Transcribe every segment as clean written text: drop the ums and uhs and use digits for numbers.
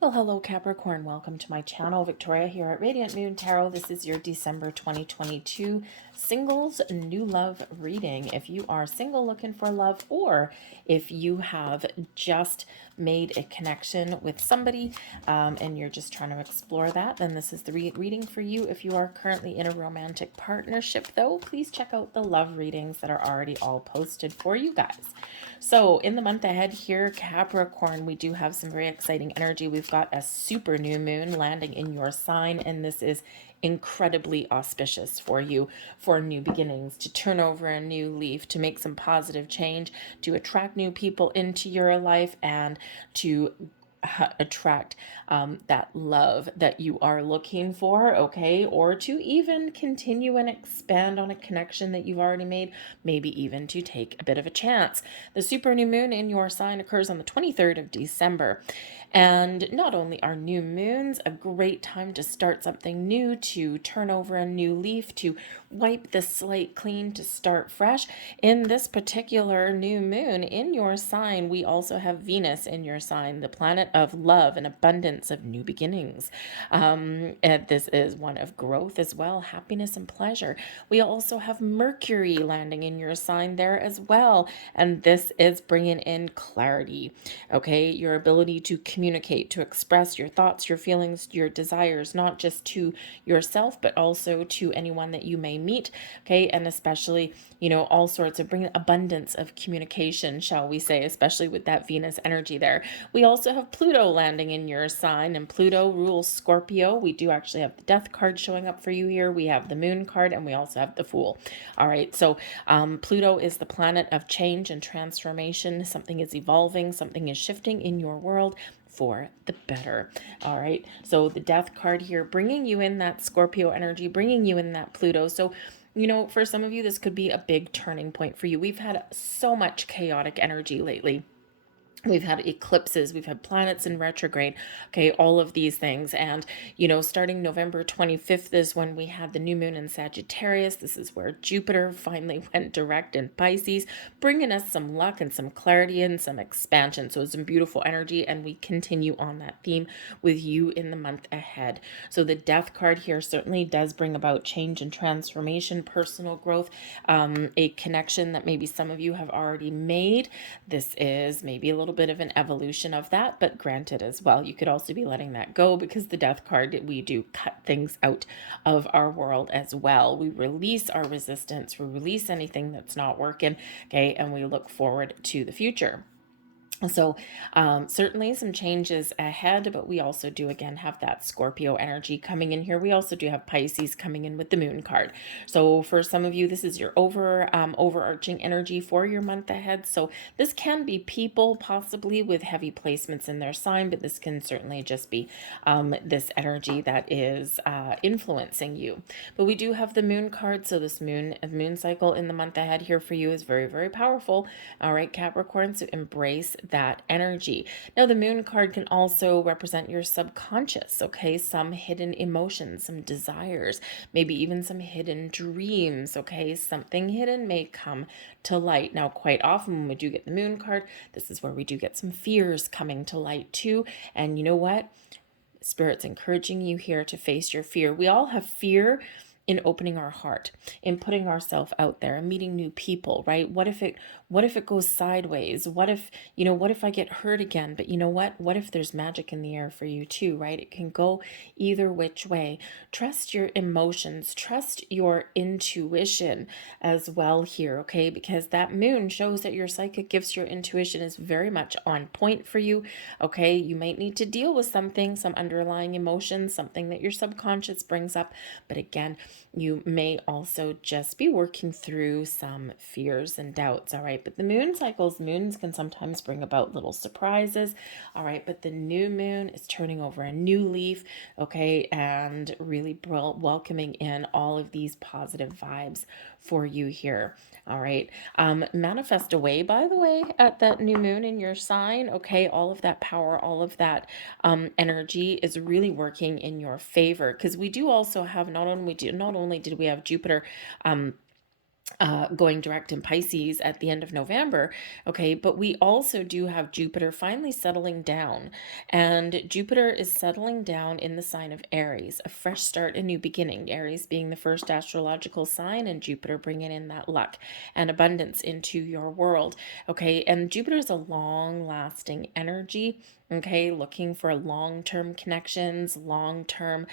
Well, hello Capricorn. Welcome to my channel. Victoria here at Radiant Moon Tarot. This is your December 2022 singles new love reading. If you are single looking for love, or if you have just made a connection with somebody and you're just trying to explore that, then this is the reading for you. If you are currently in a romantic partnership, though, please check out the love readings that are already all posted for you guys. So in the month ahead here, Capricorn, we do have some very exciting energy. We've got a super new moon landing in your sign, and this is incredibly auspicious for you, for new beginnings, to turn over a new leaf, to make some positive change, to attract new people into your life, and to attract that love that you are looking for, okay? Or to even continue and expand on a connection that you've already made, maybe even to take a bit of a chance. The super new moon in your sign occurs on the 23rd of December. And not only are new moons a great time to start something new, to turn over a new leaf, to wipe the slate clean, to start fresh, in this particular new moon in your sign, we also have Venus in your sign, the planet of love and abundance, of new beginnings. And this is one of growth as well, happiness and pleasure. We also have Mercury landing in your sign there as well, and this is bringing in clarity, okay? Your ability to communicate, to express your thoughts, your feelings, your desires, not just to yourself, but also to anyone that you may meet, okay? And especially, all sorts of bringing abundance of communication, shall we say, especially with that Venus energy there. We also have Pluto landing in your sign, and Pluto rules Scorpio. We do actually have the Death card showing up for you here. We have the Moon card, and we also have the Fool. All right, so Pluto is the planet of change and transformation. Something is evolving, something is shifting in your world for the better. All right, so the Death card here, bringing you in that Scorpio energy, bringing you in that Pluto. So for some of you, this could be a big turning point for you. We've had so much chaotic energy lately. We've had eclipses, we've had planets in retrograde, okay, all of these things. And, starting November 25th is when we had the new moon in Sagittarius. This is where Jupiter finally went direct in Pisces, bringing us some luck and some clarity and some expansion. So it's some beautiful energy, and we continue on that theme with you in the month ahead. So the Death card here certainly does bring about change and transformation, personal growth, a connection that maybe some of you have already made. This is maybe a little bit of an evolution of that, but granted as well, you could also be letting that go, because the Death card, we do cut things out of our world as well. We release our resistance, we release anything that's not working, okay, and we look forward to the future. So certainly some changes ahead, but we also do again have that Scorpio energy coming in here. We also do have Pisces coming in with the Moon card. So for some of you, this is your overarching energy for your month ahead. So this can be people possibly with heavy placements in their sign, but this can certainly just be this energy that is influencing you. But we do have the Moon card, so this moon cycle in the month ahead here for you is very, very powerful. All right, Capricorn, so embrace that energy. Now, the Moon card can also represent your subconscious, okay? Some hidden emotions, some desires, maybe even some hidden dreams, okay? Something hidden may come to light. Now, quite often when we do get the Moon card, this is where we do get some fears coming to light too. And you know what? Spirit's encouraging you here to face your fear. We all have fear in opening our heart, in putting ourselves out there and meeting new people, right? What if it goes sideways? What if I get hurt again? But you know what if there's magic in the air for you too, right? It can go either which way. Trust your emotions, trust your intuition as well here, okay? Because that moon shows that your psychic gifts, your intuition is very much on point for you, okay? You might need to deal with something, some underlying emotions, something that your subconscious brings up, but again, you may also just be working through some fears and doubts, all right? But the moon cycles, moons can sometimes bring about little surprises, all right? But the new moon is turning over a new leaf, okay? And really welcoming in all of these positive vibes for you here, all right? Manifest away, by the way, at that new moon in your sign, okay? All of that power, all of that energy is really working in your favor, because we do also have not only did we have Jupiter going direct in Pisces at the end of November. Okay, but we also do have Jupiter finally settling down, and Jupiter is settling down in the sign of Aries, a fresh start, a new beginning. Aries being the first astrological sign, and Jupiter bringing in that luck and abundance into your world. Okay, and Jupiter is a long lasting energy. Okay, looking for long-term connections, long-term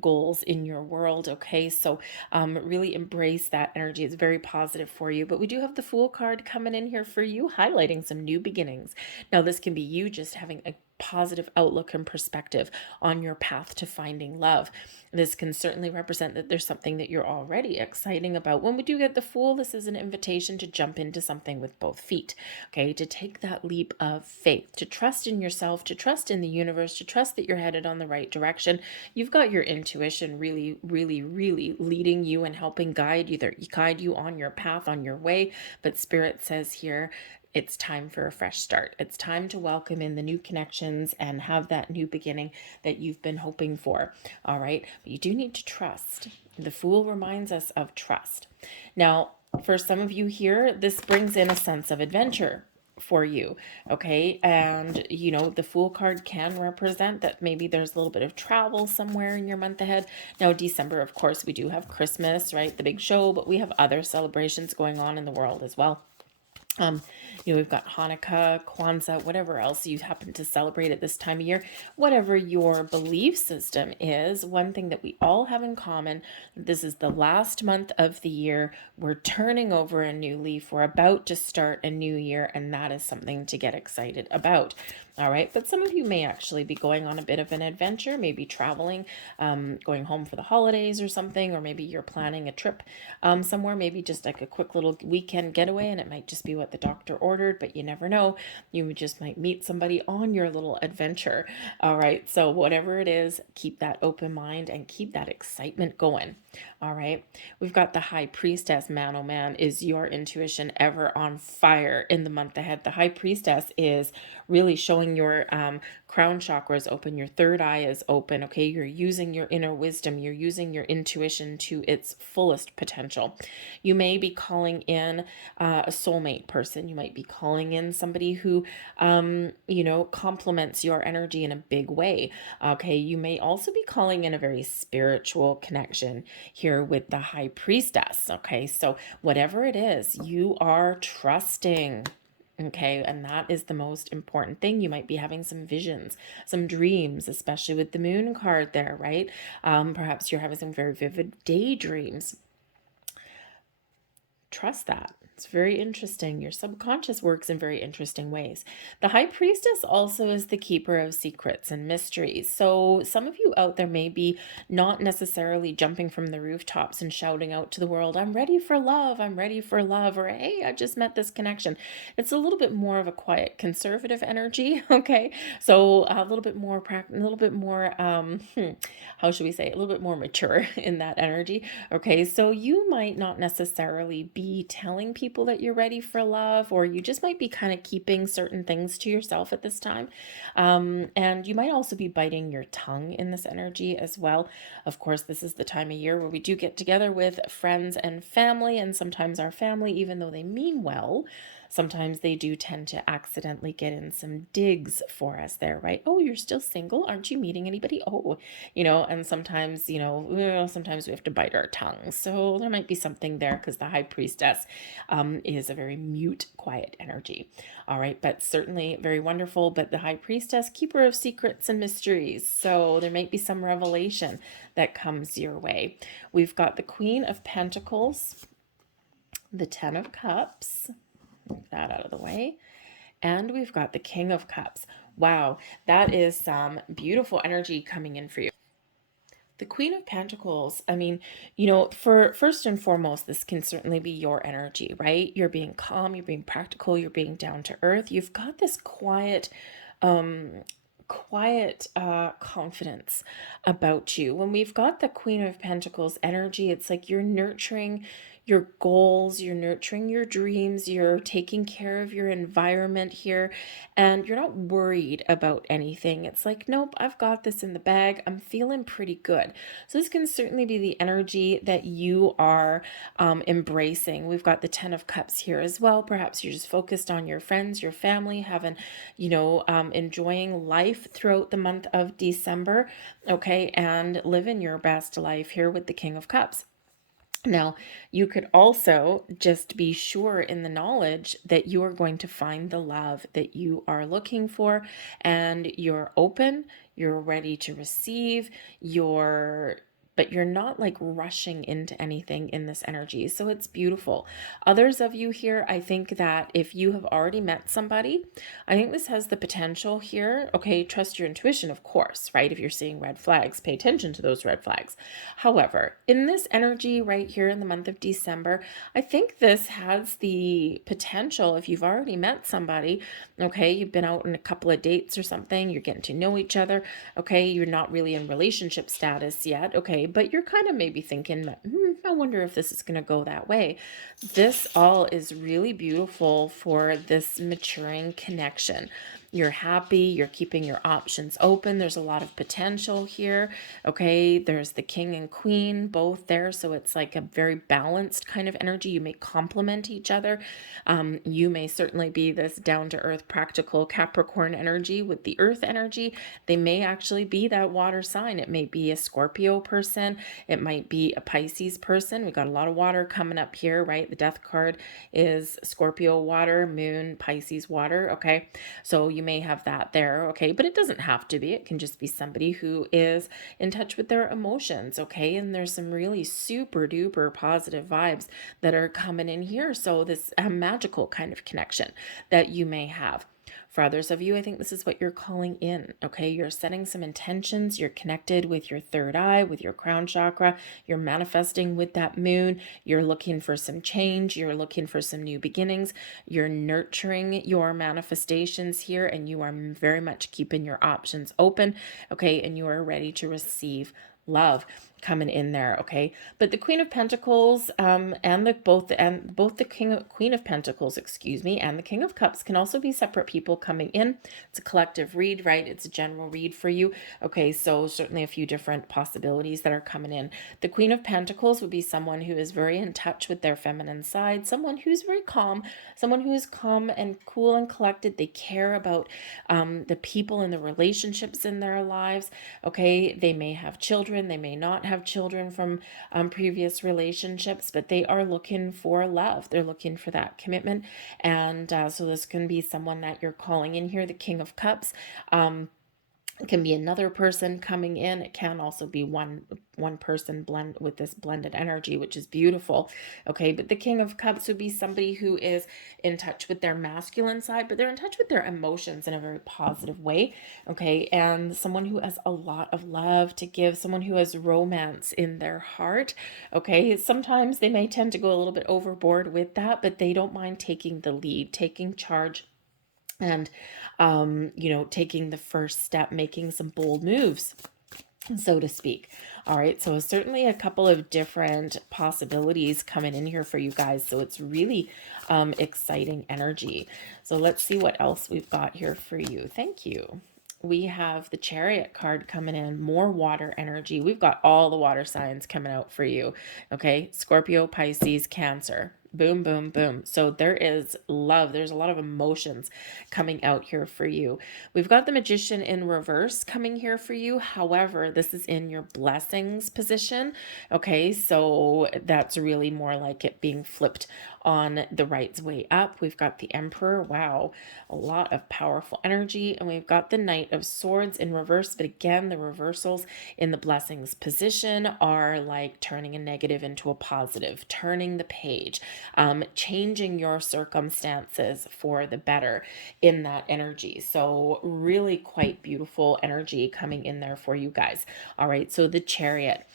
goals in your world. Okay, so really embrace that energy. It's very positive for you. But we do have the Fool card coming in here for you, highlighting some new beginnings. Now, this can be you just having a positive outlook and perspective on your path to finding love. This can certainly represent that there's something that you're already exciting about. When we do get the Fool, this is an invitation to jump into something with both feet, okay? To take that leap of faith, to trust in yourself, to trust in the universe, to trust that you're headed on the right direction. You've got your intuition really, really, really leading you and helping guide you on your path, on your way. But Spirit says here, it's time for a fresh start. It's time to welcome in the new connections and have that new beginning that you've been hoping for. All right. But you do need to trust. The Fool reminds us of trust. Now, for some of you here, this brings in a sense of adventure for you. Okay. And, the Fool card can represent that maybe there's a little bit of travel somewhere in your month ahead. Now, December, of course, we do have Christmas, right? The big show, but we have other celebrations going on in the world as well. We've got Hanukkah, Kwanzaa, whatever else you happen to celebrate at this time of year. Whatever your belief system is, one thing that we all have in common, this is the last month of the year. We're turning over a new leaf. We're about to start a new year, and that is something to get excited about. All right, but some of you may actually be going on a bit of an adventure, maybe traveling, going home for the holidays or something, or maybe you're planning a trip somewhere, maybe just like a quick little weekend getaway, and it might just be what the doctor ordered, but you never know. You just might meet somebody on your little adventure. All right, so whatever it is, keep that open mind and keep that excitement going. All right, we've got the High Priestess. Man, oh man, is your intuition ever on fire in the month ahead? The High Priestess is really showing your crown chakra is open, your third eye is open. Okay, you're using your inner wisdom, you're using your intuition to its fullest potential. You may be calling in a soulmate person. You might be calling in somebody who complements your energy in a big way. Okay, you may also be calling in a very spiritual connection here with the High Priestess. Okay, so whatever it is, you are trusting. Okay, and that is the most important thing. You might be having some visions, some dreams, especially with the Moon card there, right? Perhaps you're having some very vivid daydreams. Trust that. It's very interesting. Your subconscious works in very interesting ways. The High Priestess also is the keeper of secrets and mysteries. So some of you out there may be not necessarily jumping from the rooftops and shouting out to the world, I'm ready for love, I'm ready for love, or hey, I just met this connection. It's a little bit more of a quiet, conservative energy, okay? So a little bit more, how should we say, a little bit more mature in that energy, okay? So you might not necessarily be telling people that you're ready for love, or you just might be kind of keeping certain things to yourself at this time. And you might also be biting your tongue in this energy as well. Of course, this is the time of year where we do get together with friends and family, and sometimes our family, even though they mean well, sometimes they do tend to accidentally get in some digs for us there, right? Oh, you're still single? Aren't you meeting anybody? Oh, and sometimes, sometimes we have to bite our tongues. So there might be something there because the High Priestess is a very mute, quiet energy. All right, but certainly very wonderful. But the High Priestess, keeper of secrets and mysteries. So there might be some revelation that comes your way. We've got the Queen of Pentacles, the Ten of Cups, move that out of the way, and we've got the King of Cups. Wow, that is some beautiful energy coming in for you. The Queen of Pentacles, I mean, for first and foremost, this can certainly be your energy, right? You're being calm, you're being practical, you're being down to earth. You've got this quiet confidence about you. When we've got the Queen of Pentacles energy, it's like you're nurturing your goals, you're nurturing your dreams, you're taking care of your environment here, and you're not worried about anything. It's like, nope, I've got this in the bag. I'm feeling pretty good. So this can certainly be the energy that you are embracing. We've got the 10 of Cups here as well. Perhaps you're just focused on your friends, your family, having, enjoying life throughout the month of December, okay, and living your best life here with the King of Cups. Now, you could also just be sure in the knowledge that you are going to find the love that you are looking for, and you're open, you're ready to receive, but you're not like rushing into anything in this energy. So it's beautiful. Others of you here, I think that if you have already met somebody, I think this has the potential here. Okay, trust your intuition, of course, right? If you're seeing red flags, pay attention to those red flags. However, in this energy right here in the month of December, I think this has the potential, if you've already met somebody, okay, you've been out on a couple of dates or something, you're getting to know each other, okay, you're not really in relationship status yet, okay, but you're kind of maybe thinking, I wonder if this is going to go that way. This all is really beautiful for this maturing connection. You're happy, you're keeping your options open. There's a lot of potential here. Okay, there's the king and queen both there. So it's like a very balanced kind of energy. You may complement each other. You may certainly be this down to earth, practical Capricorn energy with the earth energy. They may actually be that water sign. It may be a Scorpio person. It might be a Pisces person. We got a lot of water coming up here, right? The death card is Scorpio water, moon, Pisces water. Okay, so you may have that there. Okay, but it doesn't have to be. It can just be somebody who is in touch with their emotions. Okay, and there's some really super duper positive vibes that are coming in here. So this magical kind of connection that you may have. For others of you, I think this is what you're calling in. Okay, you're setting some intentions. You're connected with your third eye, with your crown chakra. You're manifesting with that moon. You're looking for some change. You're looking for some new beginnings. You're nurturing your manifestations here, and you are very much keeping your options open. Okay, and you are ready to receive love coming in there. Okay, but the Queen of Pentacles and both the Queen of Pentacles, excuse me, and the King of Cups can also be separate people coming in. It's a collective read, right? It's a general read for you. Okay, so certainly a few different possibilities that are coming in. The Queen of Pentacles would be someone who is very in touch with their feminine side, someone who's very calm, someone who is calm and cool and collected. They care about the people and the relationships in their lives. Okay, they may have children, they may not have children from previous relationships, but they are looking for love. They're looking for that commitment. And so this can be someone that you're calling in here, the King of Cups. It can be another person coming in. It can also be one person blend with this blended energy, which is beautiful. Okay, but the King of Cups would be somebody who is in touch with their masculine side, but they're in touch with their emotions in a very positive way. Okay, and someone who has a lot of love to give, someone who has romance in their heart. Okay, sometimes they may tend to go a little bit overboard with that, but they don't mind taking the lead, taking charge, and taking the first step, making some bold moves, so to speak. All right, so certainly a couple of different possibilities coming in here for you guys. So it's really exciting energy. So let's see what else we've got here for you. Thank you. We have the Chariot card coming in, more water energy. We've got all the water signs coming out for you. Okay, Scorpio, Pisces, Cancer. Boom, boom, boom. So there is love. There's a lot of emotions coming out here for you. We've got the Magician in reverse coming here for you. However, this is in your blessings position. Okay, so that's really more like it being flipped on the right's way up. We've got the Emperor. Wow, a lot of powerful energy. And we've got the Knight of Swords in reverse. But again, the reversals in the blessings position are like turning a negative into a positive, turning the page. changing your circumstances for the better in that energy. So really quite beautiful energy coming in there for you guys. All right, so the Chariot,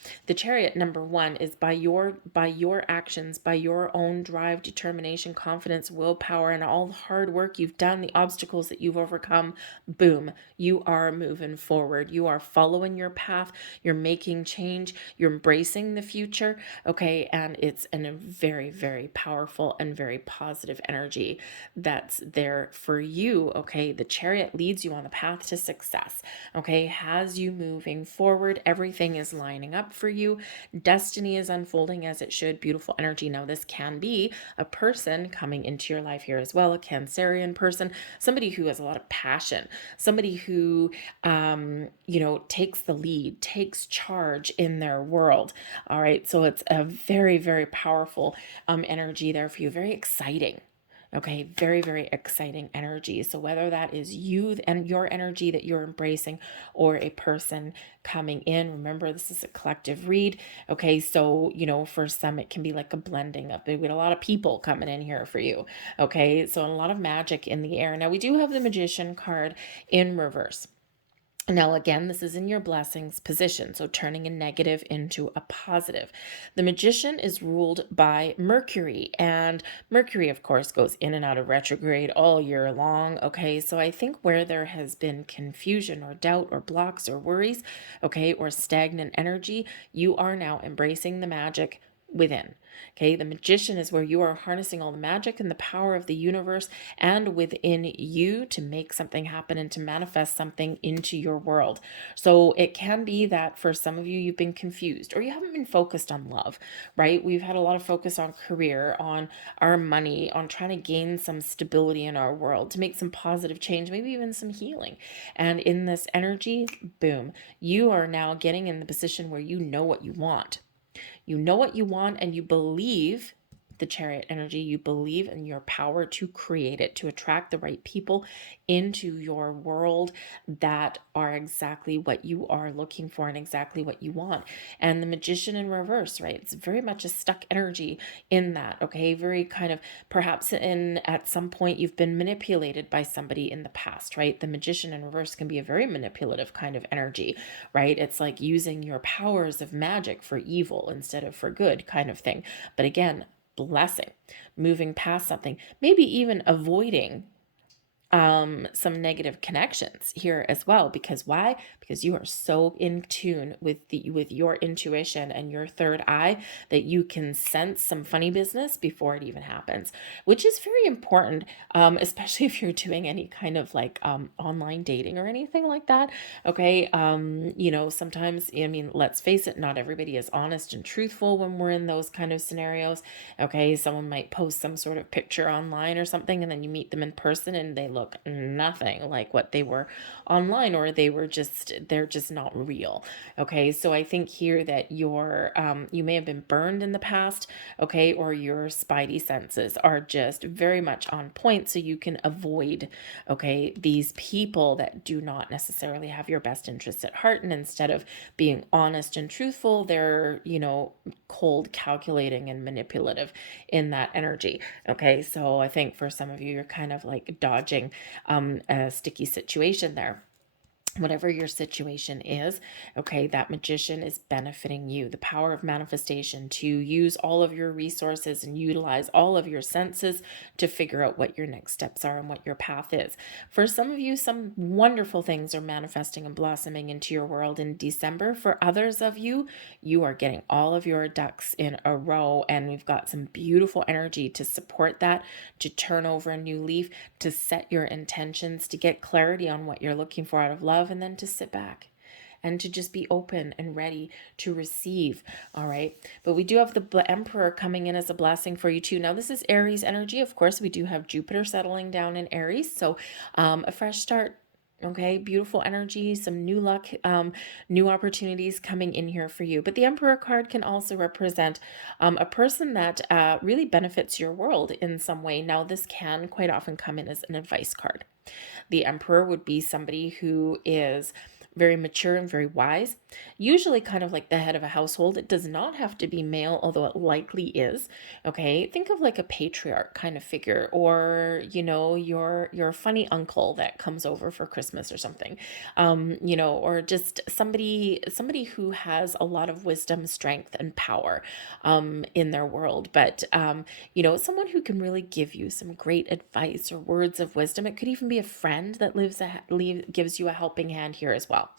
number one, is by your actions, by your own drive, determination, confidence, willpower, and all the hard work you've done, the obstacles that you've overcome, boom, you are moving forward. You are following your path. You're making change. You're embracing the future. Okay, and it's a very, very powerful and very positive energy that's there for you. Okay, the Chariot leads you on the path to success. Okay, has you moving forward. Everything is lining up for you. Destiny is unfolding as it should. Beautiful energy. Now, this can be a person coming into your life here as well, a Cancerian person, somebody who has a lot of passion, somebody who, takes the lead, takes charge in their world. All right, so it's a very, very powerful energy there for you. Very exciting. Okay, very, very exciting energy. So whether that is you and your energy that you're embracing or a person coming in, remember this is a collective read. Okay, so, for some it can be like a blending up. We had a lot of people coming in here for you. Okay, so a lot of magic in the air. Now we do have the Magician card in reverse. Now, again, this is in your blessings position, so turning a negative into a positive. The Magician is ruled by Mercury, and Mercury, of course, goes in and out of retrograde all year long, okay? So I think where there has been confusion or doubt or blocks or worries, okay, or stagnant energy, you are now embracing the magic within. Okay, the Magician is where you are harnessing all the magic and the power of the universe and within you to make something happen and to manifest something into your world. So it can be that for some of you, you've been confused or you haven't been focused on love, right? We've had a lot of focus on career, on our money, on trying to gain some stability in our world, to make some positive change, maybe even some healing. And in this energy, boom, you are now getting in the position where you know what you want. You know what you want and you believe the Chariot energy. You believe in your power to create it, to attract the right people into your world that are exactly what you are looking for and exactly what you want. And the Magician in reverse, right? It's very much a stuck energy in that, okay? Very kind of perhaps at some point you've been manipulated by somebody in the past, right? The Magician in reverse can be a very manipulative kind of energy, right? It's like using your powers of magic for evil instead of for good kind of thing. But again, blessing, moving past something, maybe even avoiding some negative connections here as well. Because why? Because you are so in tune with your intuition and your third eye that you can sense some funny business before it even happens, which is very important, especially if you're doing any kind of like online dating or anything like that. Okay, sometimes, let's face it, not everybody is honest and truthful when we're in those kind of scenarios. Okay, someone might post some sort of picture online or something, and then you meet them in person and they look nothing like what they were online, or they're just not real. Okay, so I think here that you may have been burned in the past, okay, or your spidey senses are just very much on point, so you can avoid, okay, these people that do not necessarily have your best interests at heart, and instead of being honest and truthful, they're cold, calculating, and manipulative in that energy. Okay, so I think for some of you, you're kind of like dodging a sticky situation there. Whatever your situation is, okay, that Magician is benefiting you. The power of manifestation, to use all of your resources and utilize all of your senses to figure out what your next steps are and what your path is. For some of you, some wonderful things are manifesting and blossoming into your world in December. For others of you, you are getting all of your ducks in a row, and we've got some beautiful energy to support that, to turn over a new leaf, to set your intentions, to get clarity on what you're looking for out of love, and then to sit back and to just be open and ready to receive. All right. But we do have the Emperor coming in as a blessing for you too. Now, this is Aries energy. Of course, we do have Jupiter settling down in Aries. So a fresh start. Okay, beautiful energy, some new luck, new opportunities coming in here for you. But the Emperor card can also represent a person that really benefits your world in some way. Now, this can quite often come in as an advice card. The Emperor would be somebody who is very mature and very wise, usually kind of like the head of a household. It does not have to be male, although it likely is. Okay, think of like a patriarch kind of figure, or your funny uncle that comes over for Christmas or something, or just somebody who has a lot of wisdom, strength, and power in their world. But someone who can really give you some great advice or words of wisdom. It could even be a friend that gives you a helping hand here as well.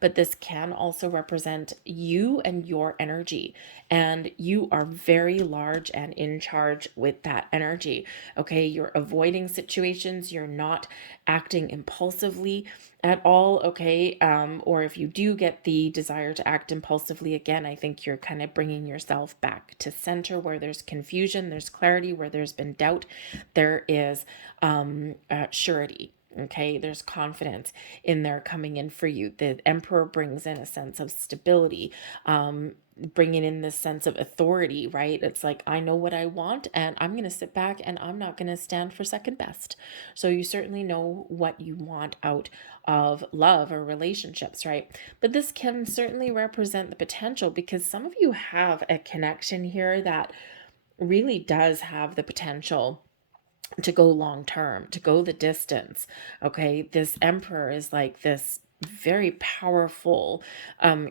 But this can also represent you and your energy, and you are very large and in charge with that energy. Okay, you're avoiding situations, you're not acting impulsively at all. Okay, or if you do get the desire to act impulsively again, I think you're kind of bringing yourself back to center. Where there's confusion, there's clarity. Where there's been doubt, there is surety. Okay, there's confidence in there coming in for you. The Emperor brings in a sense of stability, bringing in this sense of authority, right? It's like, I know what I want, and I'm going to sit back and I'm not going to stand for second best. So you certainly know what you want out of love or relationships, right? But this can certainly represent the potential, because some of you have a connection here that really does have the potential to go long term, to go the distance. Okay, this Emperor is like this very powerful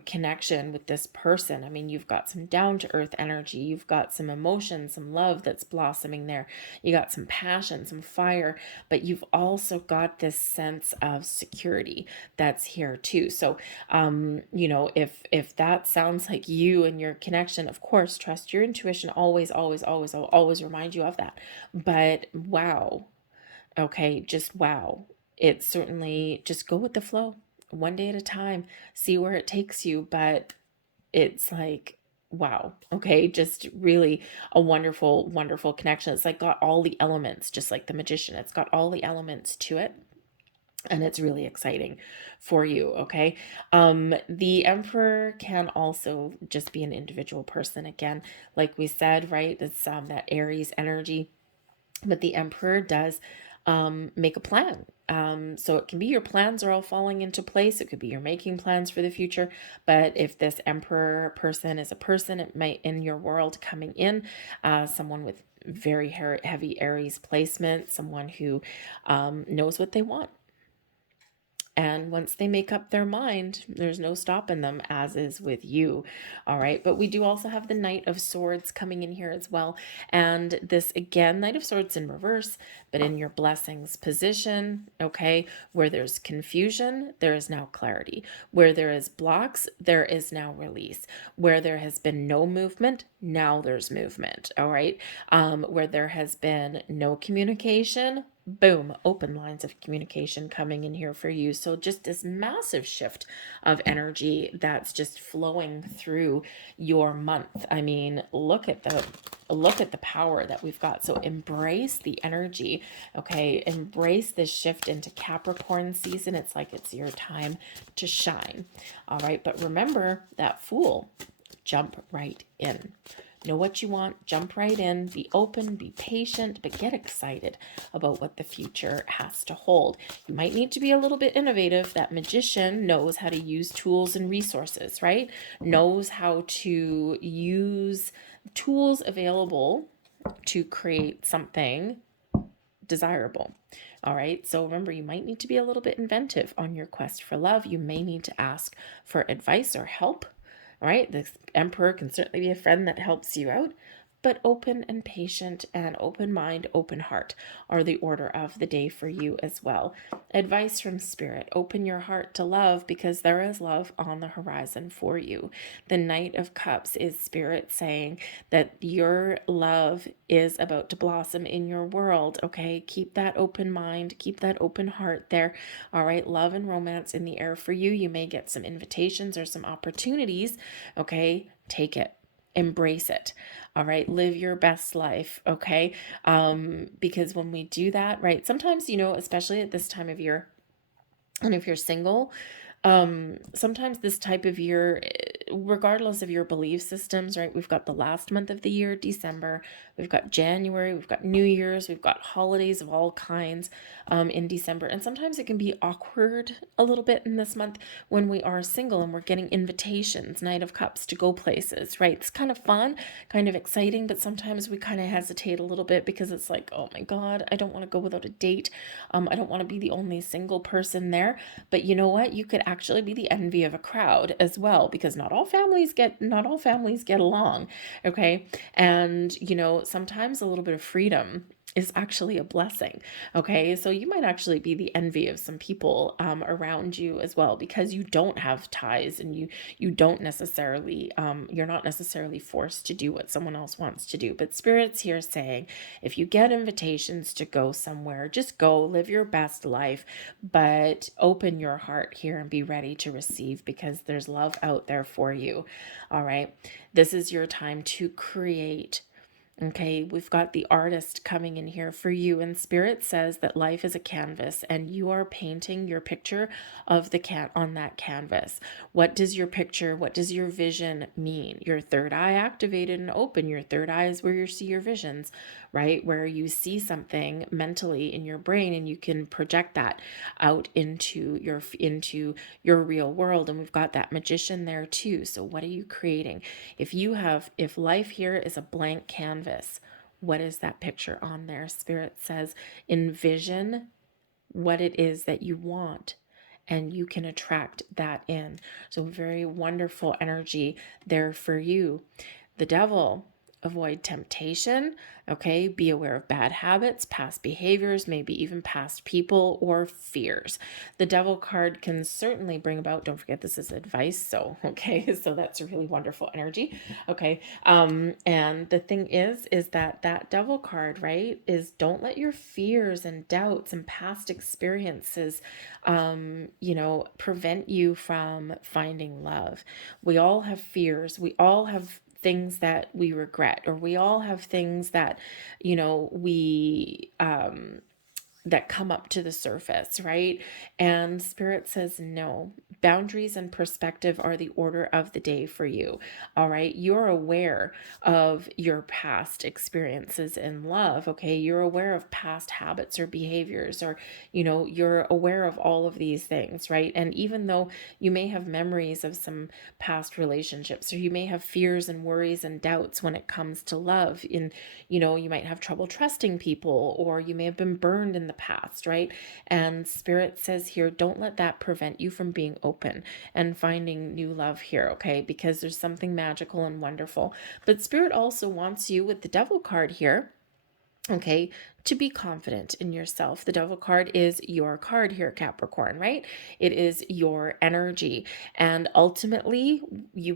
connection with this person. I mean, you've got some down to earth energy, you've got some emotion, some love that's blossoming there, you got some passion, some fire, but you've also got this sense of security that's here too. So if that sounds like you and your connection, of course, trust your intuition. Always, always, always, I'll always remind you of that. But wow, okay, just wow. It's certainly, just go with the flow, one day at a time, see where it takes you. But it's like, wow, okay, just really a wonderful, wonderful connection. It's like got all the elements, just like the magician. It's got all the elements to it. And it's really exciting for you, okay? The Emperor can also just be an individual person. Again, like we said, right? It's that Aries energy. But the Emperor does make a plan. So it can be your plans are all falling into place. It could be you're making plans for the future. But if this Emperor person is a person, it might in your world coming in, someone with very heavy Aries placement, someone who knows what they want. And once they make up their mind, there's no stopping them, as is with you. All right. But we do also have the Knight of Swords coming in here as well. And this, again, Knight of Swords in reverse, but in your blessings position. Okay. Where there's confusion, there is now clarity. Where there is blocks, there is now release. Where there has been no movement, now there's movement. All right. Where there has been no communication, boom, open lines of communication coming in here for you. So just this massive shift of energy that's just flowing through your month. I mean, look at the power that we've got. So embrace the energy, okay? Embrace this shift into Capricorn season. It's like it's your time to shine. All right, but remember that Fool, jump right in. Know what you want, jump right in, be open, be patient, but get excited about what the future has to hold. You might need to be a little bit innovative. That magician knows how to use tools and resources, right? Knows how to use tools available to create something desirable. All right. So remember, you might need to be a little bit inventive on your quest for love. You may need to ask for advice or help. All right, the Emperor can certainly be a friend that helps you out, but open and patient and open mind, open heart are the order of the day for you as well. Advice from Spirit: open your heart to love, because there is love on the horizon for you. The Knight of Cups is Spirit saying that your love is about to blossom in your world. Okay, keep that open mind, keep that open heart there. All right, love and romance in the air for you. You may get some invitations or some opportunities. Okay, take it. Embrace it. All right, live your best life. Okay, because when we do that, right, sometimes, especially at this time of year, and if you're single, sometimes this type of year, regardless of your belief systems, right? We've got the last month of the year, December. We've got January. We've got New Year's. We've got holidays of all kinds in December. And sometimes it can be awkward a little bit in this month when we are single and we're getting invitations, Knight of Cups, to go places, right? It's kind of fun, kind of exciting, but sometimes we kind of hesitate a little bit because it's like, oh my God, I don't want to go without a date. I don't want to be the only single person there. But you know what? You could actually be the envy of a crowd as well, because not all families get along. Okay. And sometimes a little bit of freedom is actually a blessing. Okay. So you might actually be the envy of some people around you as well, because you don't have ties, and you don't necessarily you're not necessarily forced to do what someone else wants to do. But Spirit's here saying, if you get invitations to go somewhere, just go, live your best life, but open your heart here and be ready to receive, because there's love out there for you. All right. This is your time to create. Okay, we've got the artist coming in here for you, and Spirit says that life is a canvas and you are painting your picture of the cat on that canvas. What does your picture, what does your vision mean? Your third eye activated and open. Your third eye is where you see your visions, right? Where you see something mentally in your brain and you can project that out into your real world. And we've got that magician there too. So what are you creating? If life here is a blank canvas, what is that picture on there? Spirit says, envision what it is that you want, and you can attract that in. So very wonderful energy there for you. The devil, avoid temptation. Okay, be aware of bad habits, past behaviors, maybe even past people or fears. The devil card can certainly bring about, don't forget this is advice, so okay, so that's a really wonderful energy. Okay, and the thing is that devil card, right, is don't let your fears and doubts and past experiences prevent you from finding love. We all have fears, we all have things that we regret, or we all have things that we that come up to the surface, right? And Spirit says, no, boundaries and perspective are the order of the day for you. All right. You're aware of your past experiences in love. Okay. You're aware of past habits or behaviors, or, you're aware of all of these things, right? And even though you may have memories of some past relationships, or you may have fears and worries and doubts when it comes to love, you might have trouble trusting people, or you may have been burned in the past, right? And Spirit says here, don't let that prevent you from being open and finding new love here, okay? Because there's something magical and wonderful. But Spirit also wants you, with the Devil card here, okay, to be confident in yourself. The Devil card is your card here, Capricorn, right? It is your energy. And ultimately,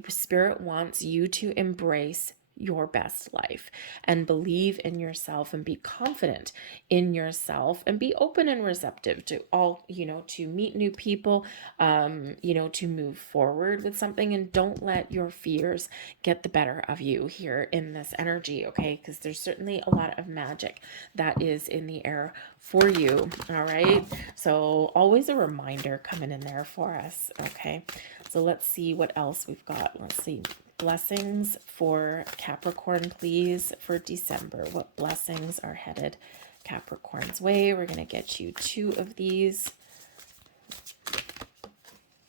Spirit wants you to embrace your best life and believe in yourself and be confident in yourself and be open and receptive to all, to meet new people, to move forward with something, and don't let your fears get the better of you here in this energy, okay? Because there's certainly a lot of magic that is in the air for you, all right? So always a reminder coming in there for us, okay? So let's see what else we've got. Let's see. Blessings for Capricorn, please, for December. What blessings are headed Capricorn's way? We're going to get you 2 of these.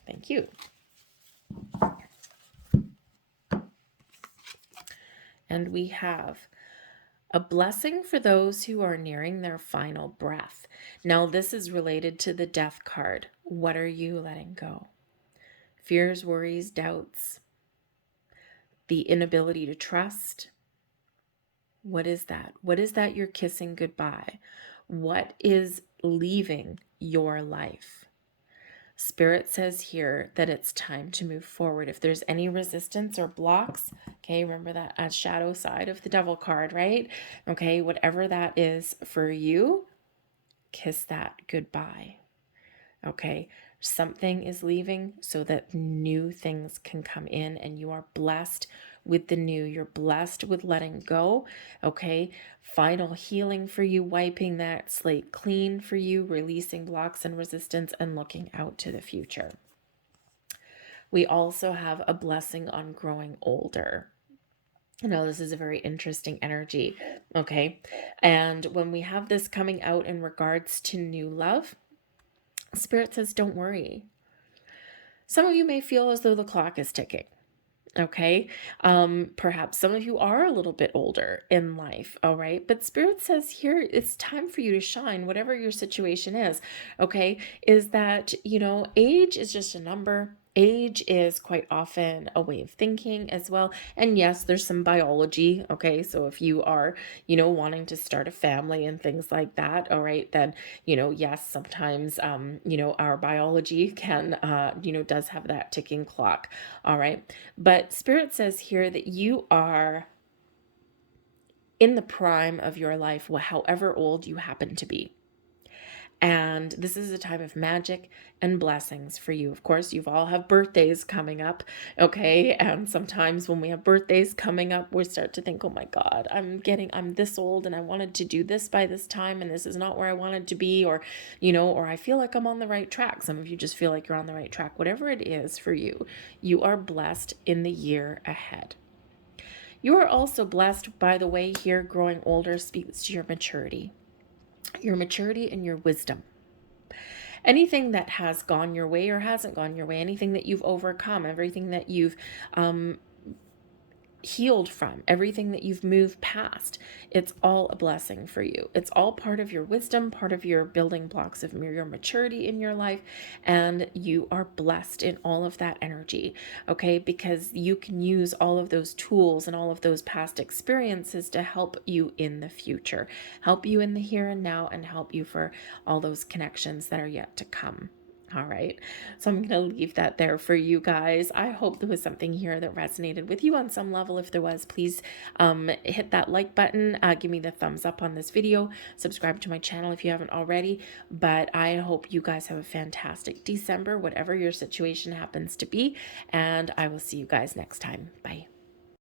Thank you. And we have a blessing for those who are nearing their final breath. Now, this is related to the Death card. What are you letting go? Fears, worries, doubts, the inability to trust. What is that? What is that you're kissing goodbye? What is leaving your life? Spirit says here that it's time to move forward. If there's any resistance or blocks, okay, remember that shadow side of the Devil card, right? Okay, whatever that is for you, kiss that goodbye. Okay, something is leaving so that new things can come in, and you are blessed with the new. You're blessed with letting go. Okay, final healing for you, wiping that slate clean for you, releasing blocks and resistance, and looking out to the future. We also have a blessing on growing older. Now, this is a very interesting energy, okay? And when we have this coming out in regards to new love, Spirit says, don't worry. Some of you may feel as though the clock is ticking. Okay. Perhaps some of you are a little bit older in life. All right. But Spirit says here, it's time for you to shine, whatever your situation is. Okay. Is that, age is just a number. Age is quite often a way of thinking as well. And yes, there's some biology. Okay. So if you are, wanting to start a family and things like that, all right, then, yes, sometimes, our biology can, does have that ticking clock. All right. But Spirit says here that you are in the prime of your life, however old you happen to be. And this is a time of magic and blessings for you. Of course, you've all have birthdays coming up, okay? And sometimes when we have birthdays coming up, we start to think, oh my God, I'm this old and I wanted to do this by this time and this is not where I wanted to be, or, or I feel like I'm on the right track. Some of you just feel like you're on the right track. Whatever it is for you, you are blessed in the year ahead. You are also blessed, by the way, here growing older speaks to your maturity and your wisdom. Anything that has gone your way or hasn't gone your way, anything that you've overcome, everything that you've healed from, everything that you've moved past, it's all a blessing for you. It's all part of your wisdom, part of your building blocks of your maturity in your life, and you are blessed in all of that energy, okay? Because you can use all of those tools and all of those past experiences to help you in the future, help you in the here and now, and help you for all those connections that are yet to come. All right. So I'm going to leave that there for you guys. I hope there was something here that resonated with you on some level. If there was, please hit that like button. Give me the thumbs up on this video. Subscribe to my channel if you haven't already. But I hope you guys have a fantastic December, whatever your situation happens to be. And I will see you guys next time. Bye.